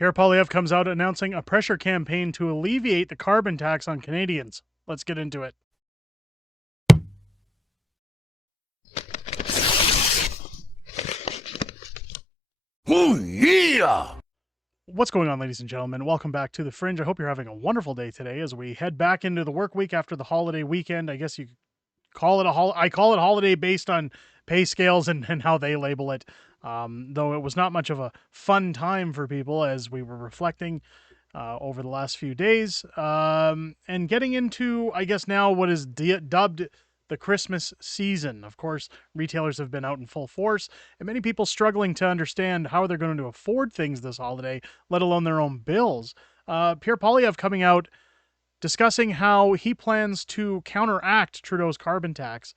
Pierre Poilievre comes out announcing a pressure campaign to alleviate the carbon tax on Canadians. Let's get into it. Oh, yeah! What's going on, ladies and gentlemen? Welcome back to The Fringe. I hope you're having a wonderful day today as we head back into the work week after the holiday weekend. I guess you call it I call it holiday based on pay scales and how they label it. Though it was not much of a fun time for people as we were reflecting over the last few days and getting into, I guess, now what is dubbed the Christmas season. Of course, retailers have been out in full force, and many people struggling to understand how they're going to afford things this holiday, let alone their own bills. Pierre Poilievre coming out discussing how he plans to counteract Trudeau's carbon tax.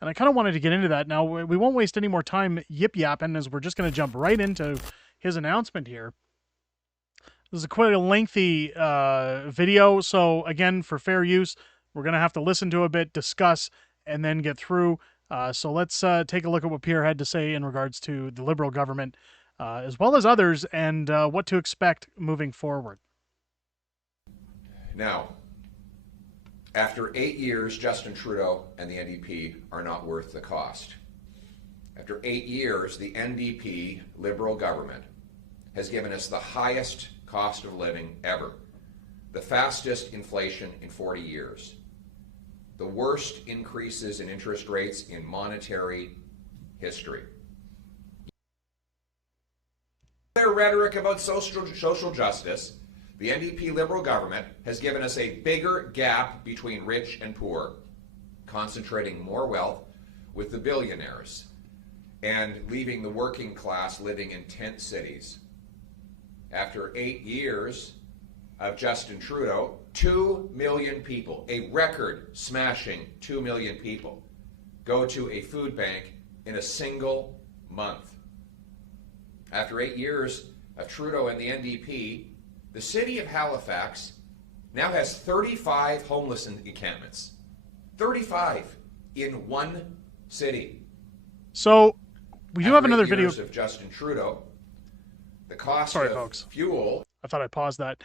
And I kind of wanted to get into that. Now, we won't waste any more time yip-yapping as we're just going to jump right into his announcement here. This is quite a lengthy video, so again, for fair use, we're going to have to listen to a bit, discuss, and then get through. So let's take a look at what Pierre had to say in regards to the Liberal government, as well as others, and what to expect moving forward. Now, after 8 years, Justin Trudeau and the NDP are not worth the cost. After 8 years, the NDP Liberal government has given us the highest cost of living ever, the fastest inflation in 40 years, the worst increases in interest rates in monetary history. Their rhetoric about social justice, the NDP Liberal government has given us a bigger gap between rich and poor, concentrating more wealth with the billionaires and leaving the working class living in tent cities. After 8 years of Justin Trudeau, 2 million people, a record-smashing 2 million people, go to a food bank in a single month. After 8 years of Trudeau and the NDP, the city of Halifax now has 35 homeless encampments. 35 in one city. So, we do have another video of Justin Trudeau. The cost Sorry, of folks. fuel. I thought I'd pause that.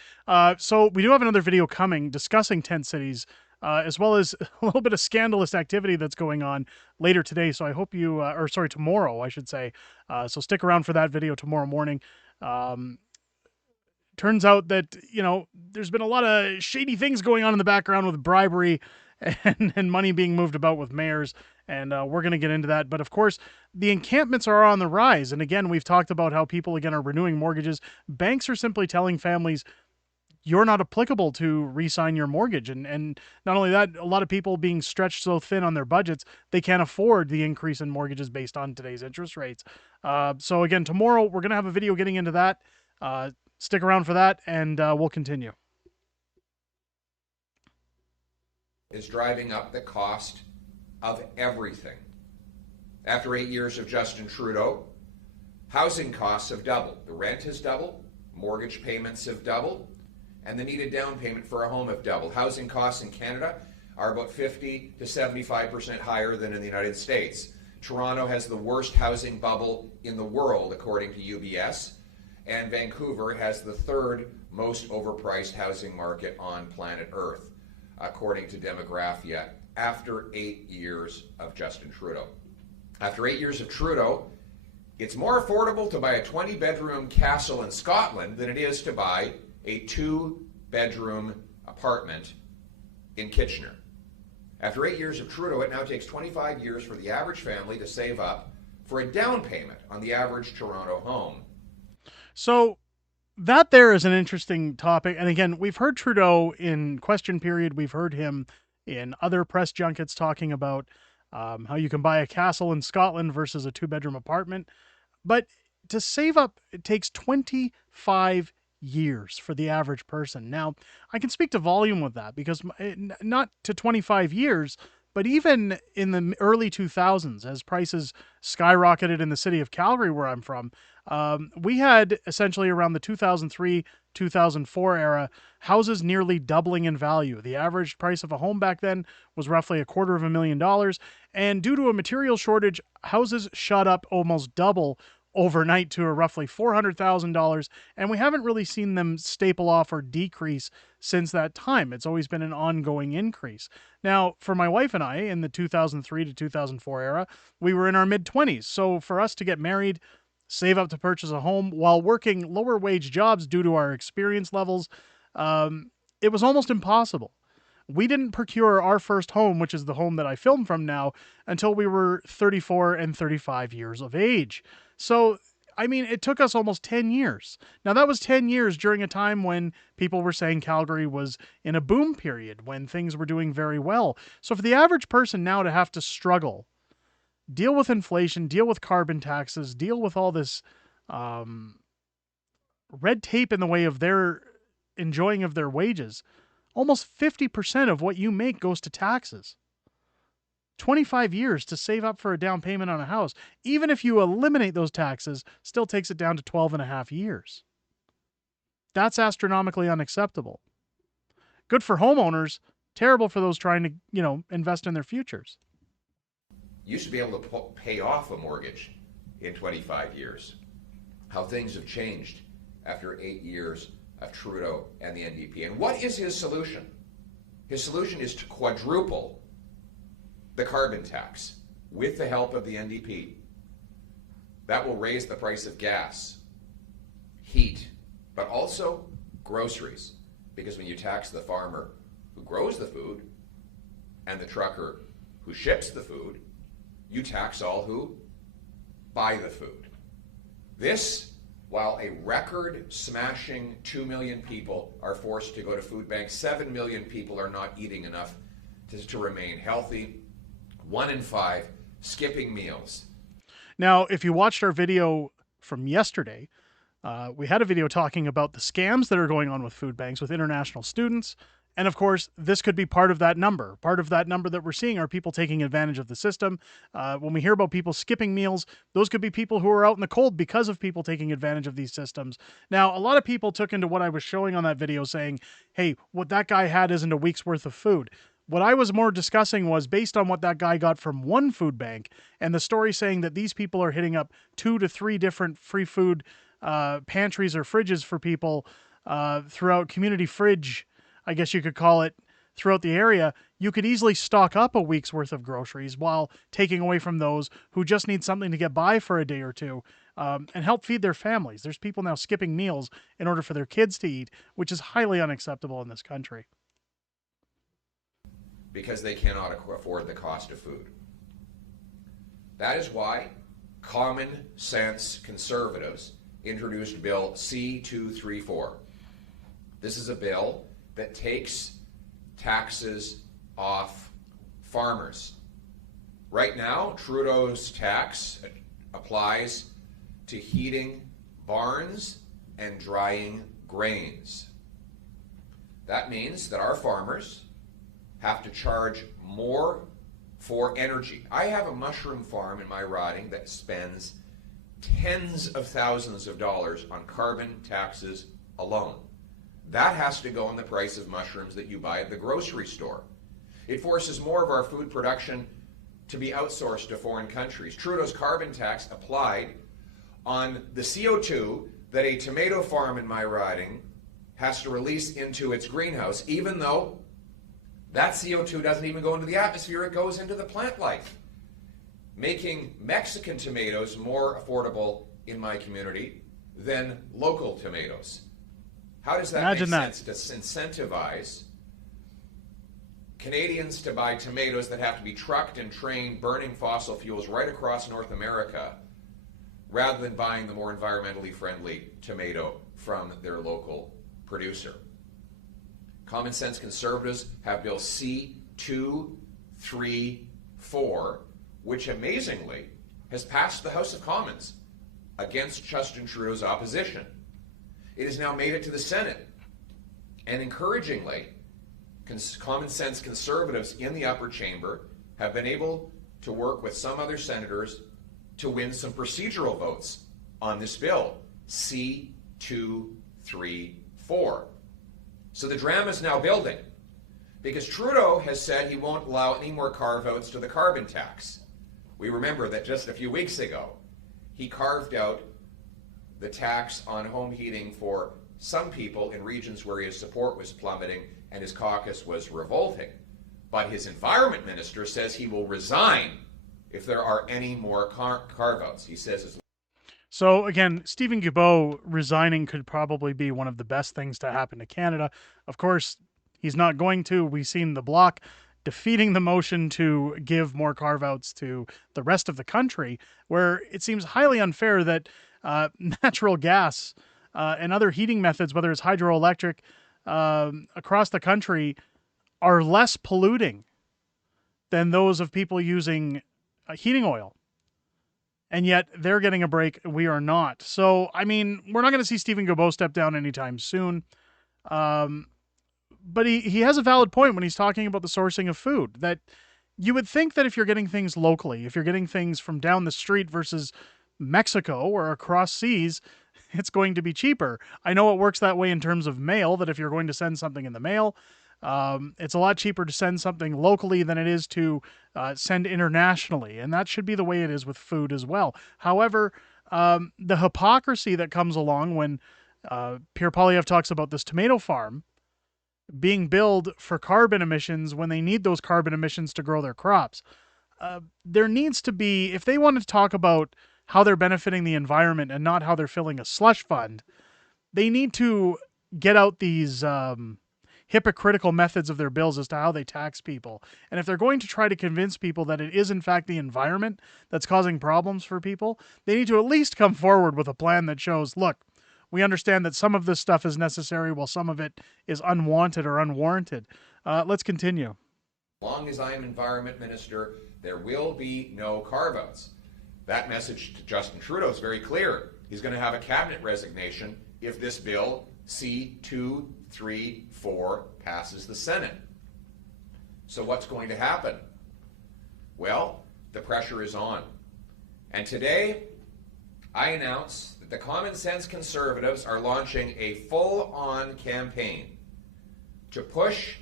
So we do have another video coming discussing tent cities, as well as a little bit of scandalous activity that's going on later today. So I hope you, tomorrow, I should say. So stick around for that video tomorrow morning. Turns out that, there's been a lot of shady things going on in the background with bribery and money being moved about with mayors. And we're going to get into that. But of course, the encampments are on the rise. And again, we've talked about how people, again, are renewing mortgages. Banks are simply telling families, you're not applicable to re-sign your mortgage. And not only that, a lot of people being stretched so thin on their budgets, they can't afford the increase in mortgages based on today's interest rates. So again, tomorrow, we're going to have a video getting into that. Stick around for that, and we'll continue. Is driving up the cost of everything. After 8 years of Justin Trudeau, housing costs have doubled. The rent has doubled, mortgage payments have doubled, and the needed down payment for a home have doubled. Housing costs in Canada are about 50 to 75% higher than in the United States. Toronto has the worst housing bubble in the world, according to UBS, and Vancouver has the third most overpriced housing market on planet Earth, according to Demographia, after 8 years of Justin Trudeau. After 8 years of Trudeau, it's more affordable to buy a 20-bedroom castle in Scotland than it is to buy a 2-bedroom apartment in Kitchener. After 8 years of Trudeau, it now takes 25 years for the average family to save up for a down payment on the average Toronto home. So that there is an interesting topic. And again, we've heard Trudeau in question period. We've heard him in other press junkets talking about how you can buy a castle in Scotland versus a 2-bedroom apartment. But to save up, it takes 25 years for the average person. Now, I can speak to volume with that because not to 25 years, but even in the early 2000s, as prices skyrocketed in the city of Calgary, where I'm from, we had essentially around the 2003, 2004 era, houses nearly doubling in value. The average price of a home back then was roughly $250,000. And due to a material shortage, houses shot up almost double overnight to a roughly $400,000, and we haven't really seen them staple off or decrease since that time. It's always been an ongoing increase. Now, for my wife and I, in the 2003 to 2004 era, we were in our mid-20s. So for us to get married, save up to purchase a home while working lower wage jobs due to our experience levels, it was almost impossible. We didn't procure our first home, which is the home that I film from now, until we were 34 and 35 years of age. So, I mean, it took us almost 10 years. Now, that was 10 years during a time when people were saying Calgary was in a boom period, when things were doing very well. So, for the average person now to have to struggle, deal with inflation, deal with carbon taxes, deal with all this red tape in the way of their enjoying of their wages, almost 50% of what you make goes to taxes. 25 years to save up for a down payment on a house, even if you eliminate those taxes, still takes it down to 12 and a half years. That's astronomically unacceptable. Good for homeowners, terrible for those trying to, invest in their futures. You used to be able to pay off a mortgage in 25 years. How things have changed after 8 years of Trudeau and the NDP. And what is his solution? His solution is to quadruple the carbon tax with the help of the NDP. That will raise the price of gas, heat, but also groceries. Because when you tax the farmer who grows the food and the trucker who ships the food, you tax all who buy the food. This, while a record-smashing 2 million people are forced to go to food banks, 7 million people are not eating enough to remain healthy. 1 in 5 skipping meals. Now, if you watched our video from yesterday, we had a video talking about the scams that are going on with food banks with international students. And of course, this could be part of that number. Part of that number that we're seeing are people taking advantage of the system. When we hear about people skipping meals, those could be people who are out in the cold because of people taking advantage of these systems. Now, a lot of people took into what I was showing on that video saying, hey, what that guy had isn't a week's worth of food. What I was more discussing was based on what that guy got from one food bank and the story saying that these people are hitting up 2 to 3 different free food pantries or fridges for people throughout community fridge, I guess you could call it, throughout the area. You could easily stock up a week's worth of groceries while taking away from those who just need something to get by for a day or two and help feed their families. There's people now skipping meals in order for their kids to eat, which is highly unacceptable in this country. Because they cannot afford the cost of food. That is why common sense conservatives introduced Bill C-234. This is a bill that takes taxes off farmers. Right now, Trudeau's tax applies to heating barns and drying grains. That means that our farmers have to charge more for energy. I have a mushroom farm in my riding that spends tens of thousands of dollars on carbon taxes alone. That has to go in the price of mushrooms that you buy at the grocery store. It forces more of our food production to be outsourced to foreign countries. Trudeau's carbon tax applied on the CO2 that a tomato farm in my riding has to release into its greenhouse, even though that CO2 doesn't even go into the atmosphere, it goes into the plant life, making Mexican tomatoes more affordable in my community than local tomatoes. How does that Imagine make sense to incentivize Canadians to buy tomatoes that have to be trucked and trained burning fossil fuels right across North America rather than buying the more environmentally friendly tomato from their local producer? Common sense conservatives have Bill C-234, which amazingly has passed the House of Commons against Justin Trudeau's opposition. It has now made it to the Senate. And encouragingly, common sense conservatives in the upper chamber have been able to work with some other senators to win some procedural votes on this bill, C-234. So the drama is now building because Trudeau has said he won't allow any more carve-outs to the carbon tax. We remember that just a few weeks ago, he carved out the tax on home heating for some people in regions where his support was plummeting and his caucus was revolting. But his environment minister says he will resign if there are any more carve-outs. He says. So again, Stephen Guilbeault resigning could probably be one of the best things to happen to Canada. Of course, he's not going to. We've seen the Bloc defeating the motion to give more carve-outs to the rest of the country, where it seems highly unfair that natural gas and other heating methods, whether it's hydroelectric, across the country, are less polluting than those of people using heating oil. And yet they're getting a break. We are not. So, I mean, we're not going to see Stephen Guilbeault step down anytime soon. But he has a valid point when he's talking about the sourcing of food, that you would think that if you're getting things locally, if you're getting things from down the street versus Mexico or across seas, it's going to be cheaper. I know it works that way in terms of mail, that if you're going to send something in the mail, it's a lot cheaper to send something locally than it is to send internationally. And that should be the way it is with food as well. However, the hypocrisy that comes along when Pierre Poilievre talks about this tomato farm being billed for carbon emissions when they need those carbon emissions to grow their crops. There needs to be, if they want to talk about how they're benefiting the environment and not how they're filling a slush fund, they need to get out these hypocritical methods of their bills as to how they tax people. And if they're going to try to convince people that it is in fact the environment that's causing problems for people, they need to at least come forward with a plan that shows, look, we understand that some of this stuff is necessary while some of it is unwanted or unwarranted. Let's continue. As long as I am environment minister, there will be no carve-outs. That message to Justin Trudeau is very clear. He's going to have a cabinet resignation if this bill C-234 passes the Senate. So what's going to happen? Well, the pressure is on. And today, I announce that the Common Sense Conservatives are launching a full-on campaign to push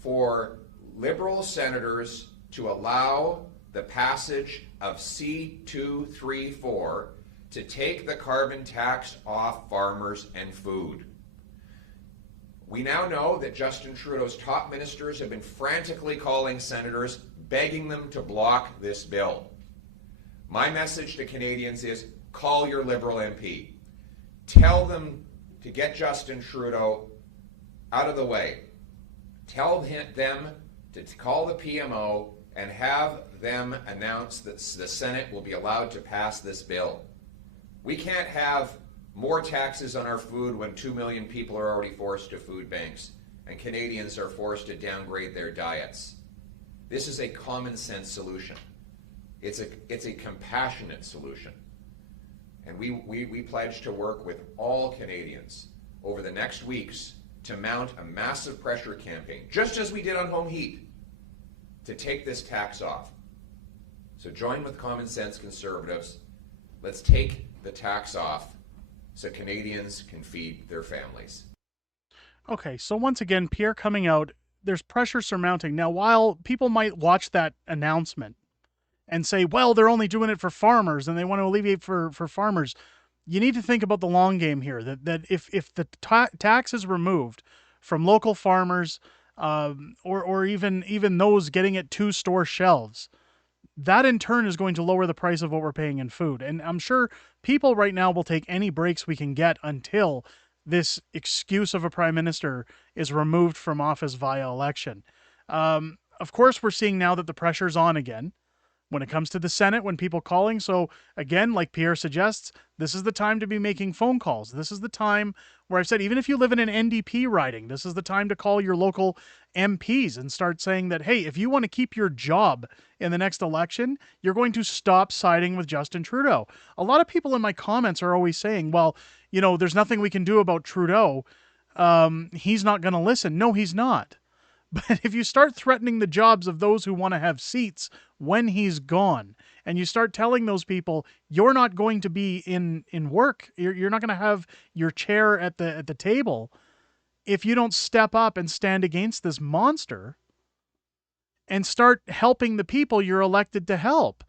for Liberal senators to allow the passage of C-234 to take the carbon tax off farmers and food. We now know that Justin Trudeau's top ministers have been frantically calling senators, begging them to block this bill. My message to Canadians is, call your Liberal MP. Tell them to get Justin Trudeau out of the way. Tell them to call the PMO and have them announce that the Senate will be allowed to pass this bill. We can't have more taxes on our food when 2 million people are already forced to food banks and Canadians are forced to downgrade their diets. This is a common sense solution. It's a compassionate solution. And we pledge to work with all Canadians over the next weeks to mount a massive pressure campaign, just as we did on home heat, to take this tax off. So join with Common Sense Conservatives. Let's take the tax off so Canadians can feed their families. Okay, so once again, Pierre coming out, there's pressure surmounting. Now, while people might watch that announcement and say, well, they're only doing it for farmers and they want to alleviate for farmers, you need to think about the long game here, that if the tax is removed from local farmers or even those getting it to store shelves, that in turn is going to lower the price of what we're paying in food. And I'm sure people right now will take any breaks we can get until this excuse of a prime minister is removed from office via election. Of course, we're seeing now that the pressure's on again when it comes to the Senate, when people calling. So again, like Pierre suggests, this is the time to be making phone calls. This is the time where I've said, even if you live in an NDP riding, this is the time to call your local MPs and start saying that, hey, if you want to keep your job in the next election, you're going to stop siding with Justin Trudeau. A lot of people in my comments are always saying, well, you know, there's nothing we can do about Trudeau. He's not going to listen. No, he's not. But if you start threatening the jobs of those who want to have seats when he's gone, and you start telling those people you're not going to be in work, you're not going to have your chair at the table if you don't step up and stand against this monster and start helping the people you're elected to help.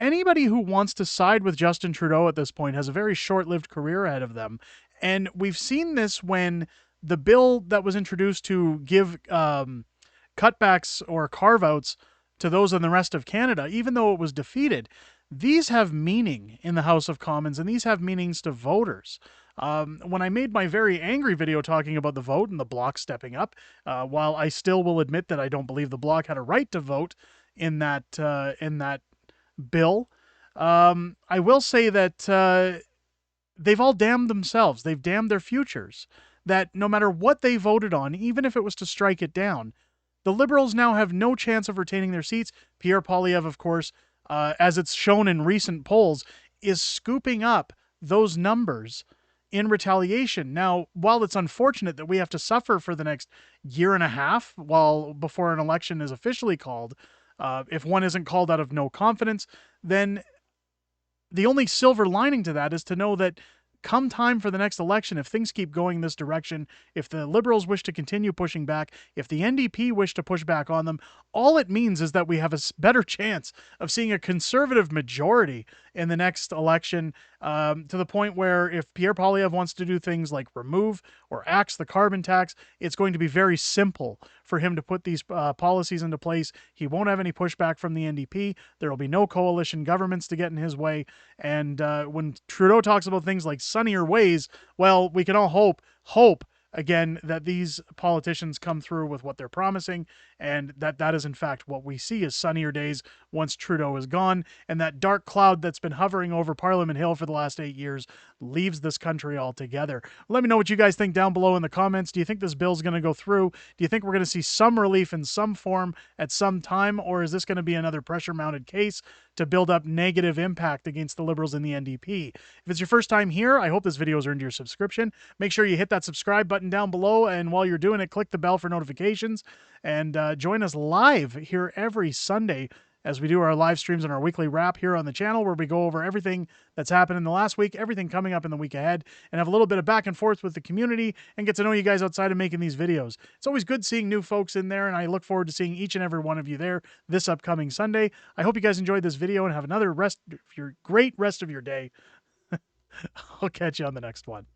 Anybody who wants to side with Justin Trudeau at this point has a very short-lived career ahead of them. And we've seen this when the bill that was introduced to give cutbacks or carve-outs to those in the rest of Canada, even though it was defeated, these have meaning in the House of Commons, and these have meanings to voters. When I made my very angry video talking about the vote and the Bloc stepping up, while I still will admit that I don't believe the Bloc had a right to vote in that bill, I will say that they've all damned themselves. They've damned their futures. That no matter what they voted on, even if it was to strike it down, the Liberals now have no chance of retaining their seats. Pierre Poilievre, of course, as it's shown in recent polls, is scooping up those numbers in retaliation. Now, while it's unfortunate that we have to suffer for the next year and a half while before an election is officially called, if one isn't called out of no confidence, then the only silver lining to that is to know that come time for the next election, if things keep going this direction, if the Liberals wish to continue pushing back, if the NDP wish to push back on them, all it means is that we have a better chance of seeing a Conservative majority in the next election, to the point where if Pierre Poilievre wants to do things like remove or axe the carbon tax, it's going to be very simple for him to put these policies into place. He won't have any pushback from the NDP. There will be no coalition governments to get in his way. And when Trudeau talks about things like sunnier ways, well, we can all hope again that these politicians come through with what they're promising, and that is in fact what we see as sunnier days once Trudeau is gone, and that dark cloud that's been hovering over Parliament Hill for the last 8 years leaves this country altogether. Let me know what you guys think down below in the comments. Do you think this bill's going to go through? Do you think we're going to see some relief in some form at some time, or is this going to be another pressure-mounted case to build up negative impact against the Liberals and the NDP? If it's your first time here, I hope this video has earned your subscription. Make sure you hit that subscribe button down below, and while you're doing it, click the bell for notifications, and join us live here every Sunday as we do our live streams and our weekly wrap here on the channel, where we go over everything that's happened in the last week, everything coming up in the week ahead, and have a little bit of back and forth with the community and get to know you guys outside of making these videos. It's always good seeing new folks in there, and I look forward to seeing each and every one of you there this upcoming Sunday. I hope you guys enjoyed this video and have another great rest of your day. I'll catch you on the next one.